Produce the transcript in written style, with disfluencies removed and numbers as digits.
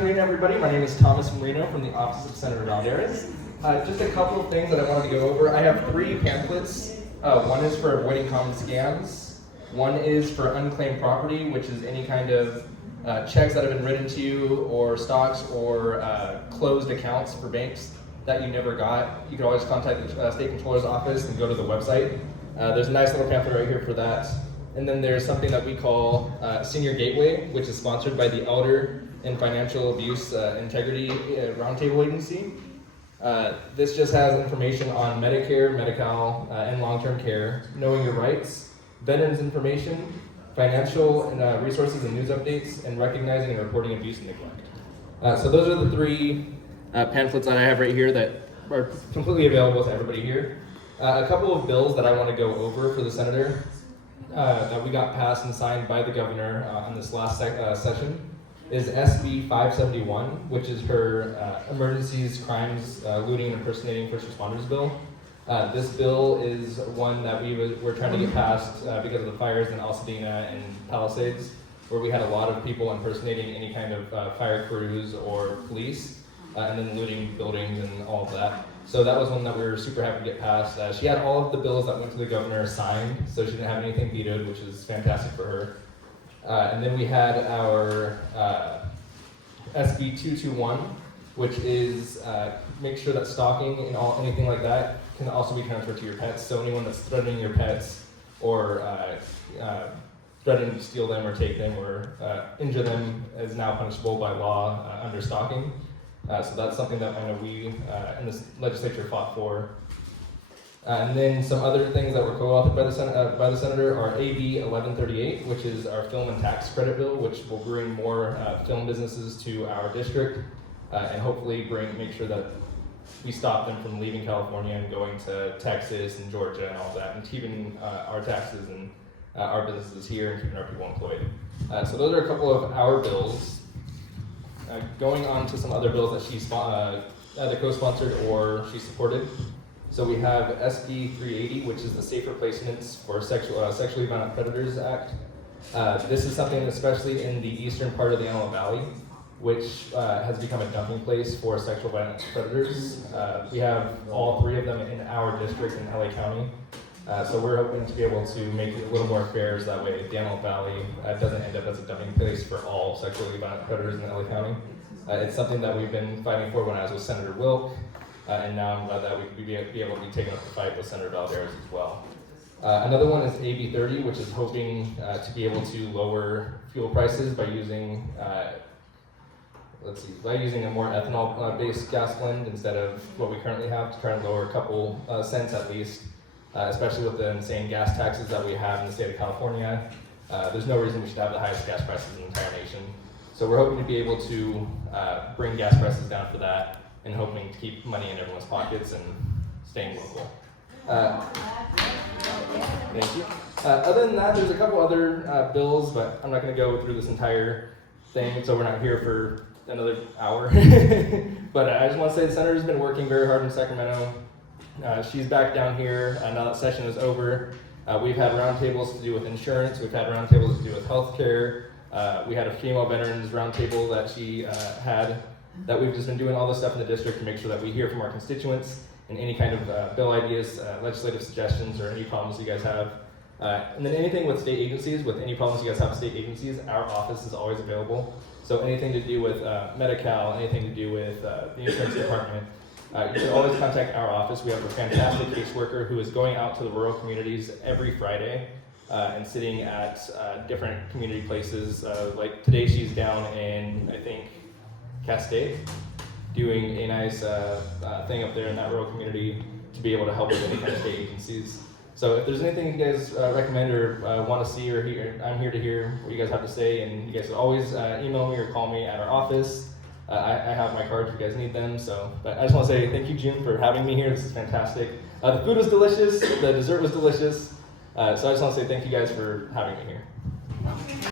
afternoon, everybody. My name is Thomas Marino from the Office of Senator Valdez. Just a couple of things that I wanted to go over. I have 3 pamphlets. One is for avoiding common scams. One is for unclaimed property, which is any kind of checks that have been written to you, or stocks, or closed accounts for banks that you never got. You can always contact the State Controller's office and go to the website. There's a nice little pamphlet right here for that. And then there's something that we call Senior Gateway, which is sponsored by the Elder and Financial Abuse Integrity Roundtable Agency. This just has information on Medicare, Medi-Cal, and long-term care, knowing your rights, veterans information, financial and resources and news updates, and recognizing and reporting abuse and neglect. So those are the 3 pamphlets that I have right here that are completely available to everybody here. A couple of bills that I want to go over for the senator that we got passed and signed by the governor in this last session is SB 571, which is her emergencies, crimes, looting, and impersonating first responders bill. This bill is one that we're trying to get passed because of the fires in Altadena and Palisades, where we had a lot of people impersonating any kind of fire crews or police, and then looting buildings and all of that. So that was one that we were super happy to get passed. She had all of the bills that went to the governor signed, so she didn't have anything vetoed, which is fantastic for her. And then we had our SB 221, which is make sure that stalking and anything like that can also be transferred to your pets. So anyone that's threatening your pets or threatening to steal them or take them or injure them is now punishable by law under stalking. So that's something that I know we in this legislature fought for. And then some other things that were co-authored by the senator are AB 1138, which is our film and tax credit bill, which will bring more film businesses to our district and hopefully make sure that we stop them from leaving California and going to Texas and Georgia and all that, and keeping our taxes and our businesses here and keeping our people employed. So those are a couple of our bills. Going on to some other bills that she either co-sponsored or she supported. So we have SB 380, which is the Safer Placements for Sexually Violent Predators Act. This is something especially in the eastern part of the Antelope Valley, which has become a dumping place for sexual violence predators. We have all 3 of them in our district in LA County. So we're hoping to be able to make it a little more fair, so that way the Antelope Valley doesn't end up as a dumping place for all sexually violent predators in LA County. It's something that we've been fighting for when I was with Senator Wilk, and now I'm glad that we could be able to be taking up the fight with Senator Valdez as well. Another one is AB 30, which is hoping to be able to lower fuel prices by using a more ethanol-based gas blend instead of what we currently have, to try and lower a couple cents at least. Especially with the insane gas taxes that we have in the state of California. There's no reason we should have the highest gas prices in the entire nation. So we're hoping to be able to bring gas prices down for that, and hoping to keep money in everyone's pockets and staying local. Thank you. Other than that, there's a couple other bills, but I'm not going to go through this entire thing, so we're not here for another hour. But I just want to say the senator's been working very hard in Sacramento. She's back down here now that session is over. We've had roundtables to do with insurance. We've had roundtables to do with healthcare. We had a female veterans roundtable that she had, that we've just been doing all this stuff in the district to make sure that we hear from our constituents and any kind of bill ideas, legislative suggestions, or any problems you guys have. And then anything with state agencies, with any problems you guys have with state agencies, our office is always available. So anything to do with Medi-Cal, anything to do with the insurance department, you can always contact our office. We have a fantastic caseworker who is going out to the rural communities every Friday and sitting at different community places. Like today she's down in, I think, Castaic, doing a nice thing up there in that rural community to be able to help with any kind of state agencies. So if there's anything you guys recommend or want to see or hear, I'm here to hear what you guys have to say, and you guys can always email me or call me at our office. I have my cards if you guys need them. But I just want to say thank you, June, for having me here. This is fantastic. The food was delicious. The dessert was delicious. So I just want to say thank you guys for having me here.